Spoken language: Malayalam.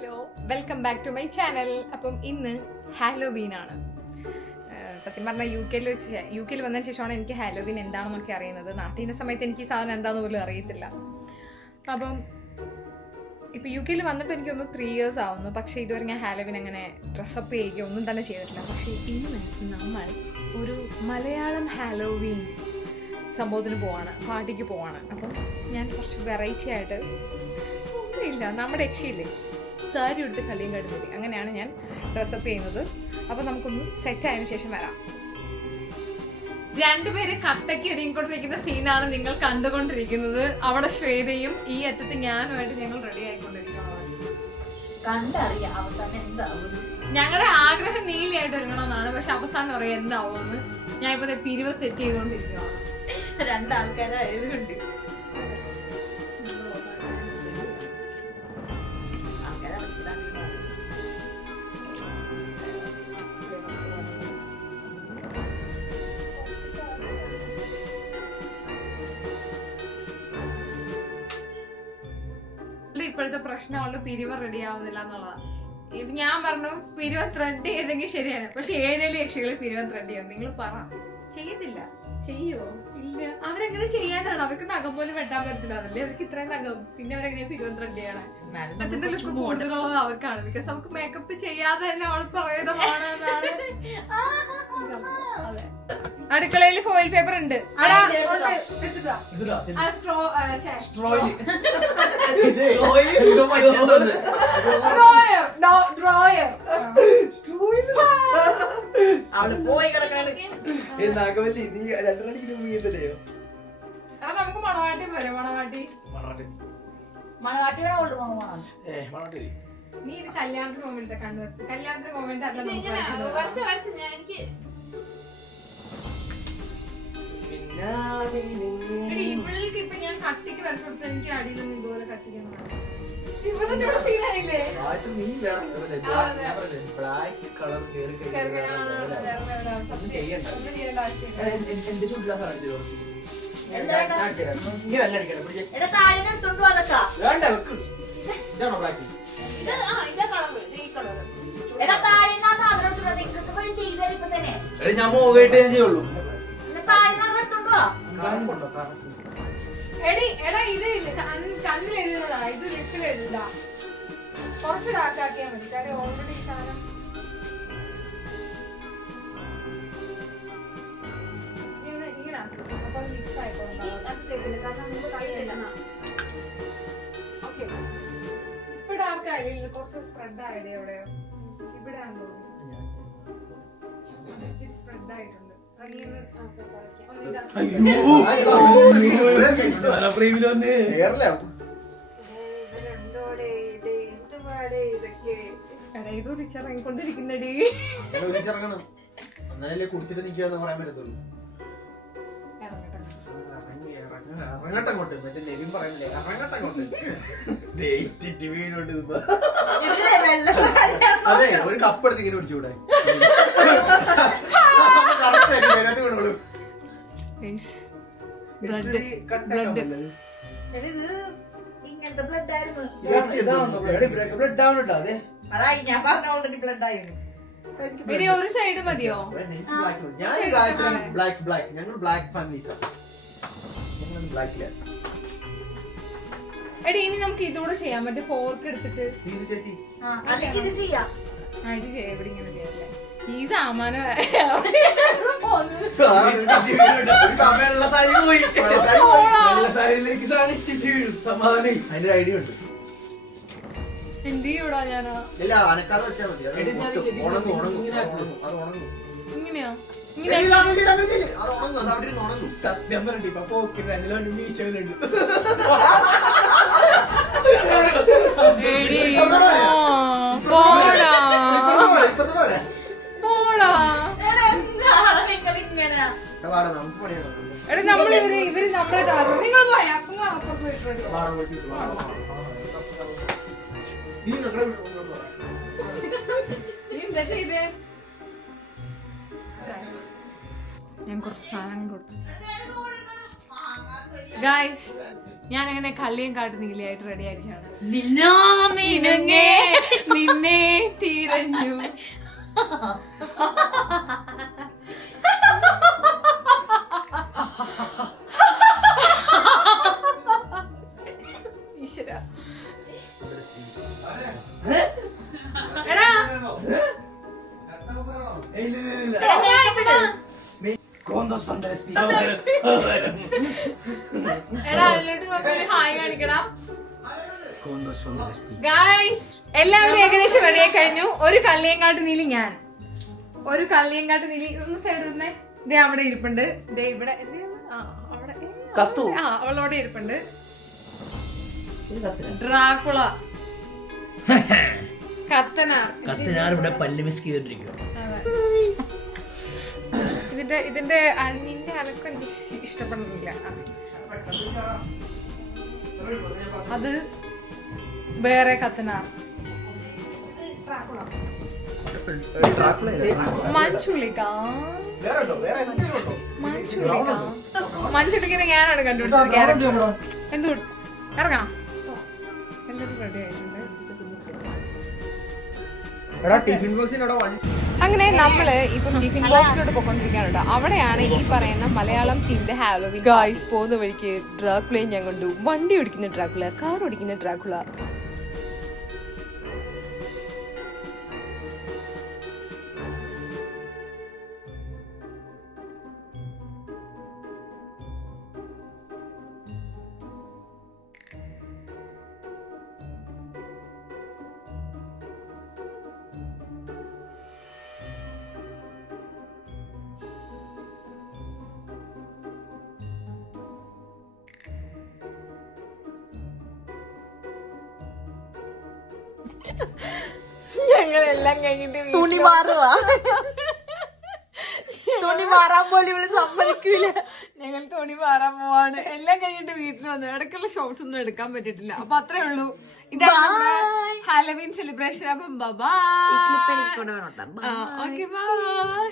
Hello welcome back to my channel അപ്പം ഇന്ന് ഹാലോവീൻ ആണ്. സത്യം പറഞ്ഞാൽ യു കെയിൽ വെച്ച് യു കെയിൽ വന്നതിന് ശേഷമാണ് എനിക്ക് ഹാലോവീൻ എന്താണെന്നൊക്കെ അറിയുന്നത്. നാട്ടിൽ നിന്ന സമയത്ത് എനിക്ക് സാധനം എന്താണെന്ന് പോലും അറിയത്തില്ല. അപ്പം ഇപ്പം യു കെയിൽ വന്നിട്ട് എനിക്കൊന്ന് ത്രീ ഇയേഴ്സ് ആവുന്നു. പക്ഷേ ഇതുവരെ ഞാൻ ഹാലോവിൻ അങ്ങനെ ഡ്രസ്സപ്പ് ചെയ്യുകയോ ഒന്നും തന്നെ ചെയ്തിട്ടില്ല. പക്ഷേ ഇന്ന് നമ്മൾ ഒരു മലയാളം ഹാലോവീൻ സംഭവത്തിന് പോവാണ് പാർട്ടിക്ക് പോവാണ്. അപ്പം ഞാൻ കുറച്ച് വെറൈറ്റി ആയിട്ട് ഒന്നുമില്ല. നമ്മുടെ രക്ഷയില്ലേ സാരി എടുത്ത് കളിയും കടുന്നില്ല അങ്ങനെയാണ് ഞാൻ ഡ്രസ്സപ്പ് ചെയ്യുന്നത്. അപ്പോൾ നമുക്കൊന്ന് സെറ്റ് ആയതിനു ശേഷം വരാം. രണ്ടുപേര് കട്ടയ്ക്ക് ഒരുങ്ങിക്കൊണ്ടിരിക്കുന്ന സീനാണ് നിങ്ങൾ കണ്ടുകൊണ്ടിരിക്കുന്നത്. അവിടെ ശ്വേതയും ഈ അറ്റത്ത് ഞാനുമായിട്ട് ഞങ്ങൾ റെഡി ആയിക്കൊണ്ടിരിക്കുകയാണ്. കണ്ടറിയാം അവസാനം എന്താവും. ഞങ്ങളുടെ ആഗ്രഹം നീലയായിട്ട് ഒരുങ്ങണമെന്നാണ്. പക്ഷെ അവസാനം പറയാം എന്താവുമെന്ന്. ഞാൻ ഇപ്പൊ പിരിവ് സെറ്റ് ചെയ്തുകൊണ്ടിരിക്കുകയാണ്. രണ്ടാൾക്കാരായതുകൊണ്ട്. ഇപ്പോഴത്തെ പ്രശ്നമുള്ള അവളുടെ പിരിവ് റെഡി ആവുന്നില്ല എന്നുള്ളതാണ് ഇപ്പൊ ഞാൻ പറഞ്ഞു പിരിവ് ത്രെഡ് ചെയ്തെങ്കിൽ ശരിയാണ്. പക്ഷെ ഏതെങ്കിലും യക്ഷികൾ പിരിവ് ത്രെഡ് ചെയ്യും നിങ്ങൾ പറ. ചെയ്യുന്നില്ല ചെയ്യോ ഇല്ല. അവരെങ്ങനെ ചെയ്യാനാണ്? അവർക്ക് നഖം പോലും വെട്ടാൻ പറ്റില്ല അതല്ലേ അവർക്ക് ഇത്രയും നഖം? പിന്നെ അവരെങ്ങനെ പിരിവ് ത്രെഡ് ചെയ്യണം മരണത്തിന്റെ ലുക്ക് കൂടുതലുള്ളത് അവർക്കാണ്. ബിക്കോസ് നമുക്ക് മേക്കപ്പ് ചെയ്യാതെ തന്നെ അവൾ പറയുന്നതാണ് അതെ. അടുക്കളയിൽ ഫോയിൽ പേപ്പർ ഉണ്ട്. നാഗവല്ലി നീ മുങ്ങിയതല്ലയോ നമുക്ക് മണവാട്ടി പോരെ മണവാട്ടി. മണവാട്ടിയുടെ പോകണം ഏ മണവാട്ടി നീ ഇത് കല്യാണത്തിന് മൊമെന്റ് കണ്ടു കല്യാണത്തിന് മൊമെന്റ് ഇവൾക്ക് ഇപ്പൊ ഞാൻ കട്ടിക്ക് വരച്ചു കൊടുത്ത എനിക്ക് അടിയിലൊന്നും ഇതുപോലെ കട്ടിക്കുന്നു ഞാൻ ചെയ്യുള്ളൂ. എടി ഇത് കണ്ണിൽ എഴുതുന്നതാ. ഇത് ലിപ്പിൽ എഴുതുക കുറച്ച് ഡാർക്കാക്കിയാൽ മതി. കാര്യം ഓൾറെഡി സാധനം ഇങ്ങനെ ഇങ്ങനെ ആക്കും. അപ്പോൾ മിക്സ് ആയിക്കോളും. ഓക്കെ ഇപ്പൊ ഡാർക്ക് ആയില്ല? കുറച്ച് സ്പ്രെഡ് ആയില്ലേ എവിടെയോ ഇവിടെ ആണെന്ന് തോന്നുന്നു. സ്പ്രെഡ് ആയിട്ടുണ്ട്. വിളിച്ചിറങ്ങിക്കൊണ്ടിരിക്കുന്നടി ഒലിച്ചിറങ്ങണം എന്നാലല്ലേ കുടിച്ചിട്ട് പറയാൻ പറ്റത്തുള്ളൂ ഇറങ്ങട്ടങ്ങോട്ട് മറ്റേ നെവിൻ പറയുന്നില്ലേ ഇറങ്ങട്ടങ്ങോട്ട് അതെ ഒരു കപ്പ് എടുത്ത് ഇങ്ങനെ കുടിച്ചൂടെ ബ്ലഡ് ഇത് ഇങ്ങനത്തെ ബ്ലഡ് ആയിരുന്നു? അതെ. അതായി ഞാൻ ബ്ലഡ് ആയിരുന്നു ഒരു സൈഡ് മതിയോ. ഞാൻ ബ്ലാക്ക് ബ്ലാക്ക് ഞങ്ങൾ ബ്ലാക്ക് ഫാമിലീസ് എടി ഇനി നമുക്ക് ഇതുകൂടെ ചെയ്യാം മറ്റേ ഫോർക്ക് എടുത്തിട്ട് ഇത് ചെയ്യാം ആ ഇത് ചെയ്യാം ഇവിടെ ഇങ്ങനെ ചെയ്യാല്ലേ ഈ സാമാനം അതിന്റെ ഐഡിയ ഉണ്ട് എന്ത് ചെയ്യൂടാ ഞാനാ? ഇല്ല അനക്കാതെ വെച്ചാൽ മതി ഉണങ്ങും ഉണങ്ങും അത് ഉണങ്ങും ഇങ്ങനെയോ സത്യം പറഞ്ഞിട്ട് ഇപ്പൊ പോക്കിട്ട് അതിലോട്ട് മീശോയിലുണ്ട് പോരെ, എടാ, നമ്മൾ ഇവർ ഇവർ നമ്മളെ താഴ്ന്നു നിങ്ങൾ പോയ? അപ്പുറത്ത് എന്താ ചെയ്തേ? ഞാൻ കുറച്ച് സാധനം കൊടുത്തു. ഗായ്സ് ഞാൻ അങ്ങനെ കള്ളിയും കാട്ട് നീലയായിട്ട് റെഡി ആയിരിക്കാണ് നിന്നെ തിരഞ്ഞു. എടാ അതിലോട്ട് നോക്കി ഒരു ഹായ് കാണിക്കടാ. ഗായ്സ് എല്ലാവരും ഏകദേശം വലിയ കഴിഞ്ഞു. ഒരു കള്ളിയങ്കാട്ട് നീലി ഞാൻ. ഒരു കള്ളിയങ്കാട്ട് നീലി. ഒന്ന് സൈഡ് വന്നേ ദേ അവിടെ ഇരിപ്പുണ്ട്. ദേ ഇവിടെ. ദേ, ആ, അവിടെ. ഏ, കത്തു. ആ അവളവിടെ ഇരിപ്പുണ്ട്. ഡ്രാക്കുള. കത്തന. കത്തനാർ ഇവിടെ പല്ല് മിസ് ചെയ്തിട്ടിരിക്കുന്നു അതെ. ഇതിന്റെ ഇതിന്റെ അനിന്റെ നിന്റെ അനക്കം എനിക്ക് ഇഷ്- ഇഷ്ടപ്പെടുന്നില്ല. അത് വേറെ കത്തനാ മഞ്ചുള്ളിക്കാ മഞ്ചുള്ളിക്ക മഞ്ചുള്ളിക്കിനെ ഞാനാണ് കണ്ടുപിടിച്ചത് എന്തു ഇറങ്ങാം എല്ലാവരും റെഡി ആയിട്ടുണ്ട്. എടാ ടിഫിൻ ബോക്സിനോടെ വണ്ടി അങ്ങനെ നമ്മൾ ഇപ്പം ടിഫിൻ ബോക്സിലോട്ട് പോയിക്കൊണ്ടിരിക്കാനുണ്ട് അവിടെയാണ് ഈ പറയുന്ന മലയാളം തീമിന്റെ ഹാലോവിൻ ഗായ്സ് പോകുന്ന വഴിക്ക് ഡ്രാക്കുളയും ഞാൻ കണ്ടു വണ്ടി ഓടിക്കുന്ന ഡ്രാക്കുള കാർ ഓടിക്കുന്ന ഡ്രാക്കുള ഞങ്ങളെല്ലാം കഴിഞ്ഞിട്ട് തുണി മാറുക തുണി മാറാൻ പോലും ഇവൾ സമ്മതിക്കൂല. ഞങ്ങൾ തുണി മാറാൻ പോവാണ്. എല്ലാം കഴിഞ്ഞിട്ട് വീട്ടിൽ വന്നു. ഇടയ്ക്കുള്ള ഷോർട്സ് ഒന്നും എടുക്കാൻ പറ്റിയിട്ടില്ല. അപ്പൊ അത്രേ ഉള്ളൂ. ഇതാണ് ഹാലവീൻ സെലിബ്രേഷൻ അപ്പം ബൈ ഓക്കെ ബൈ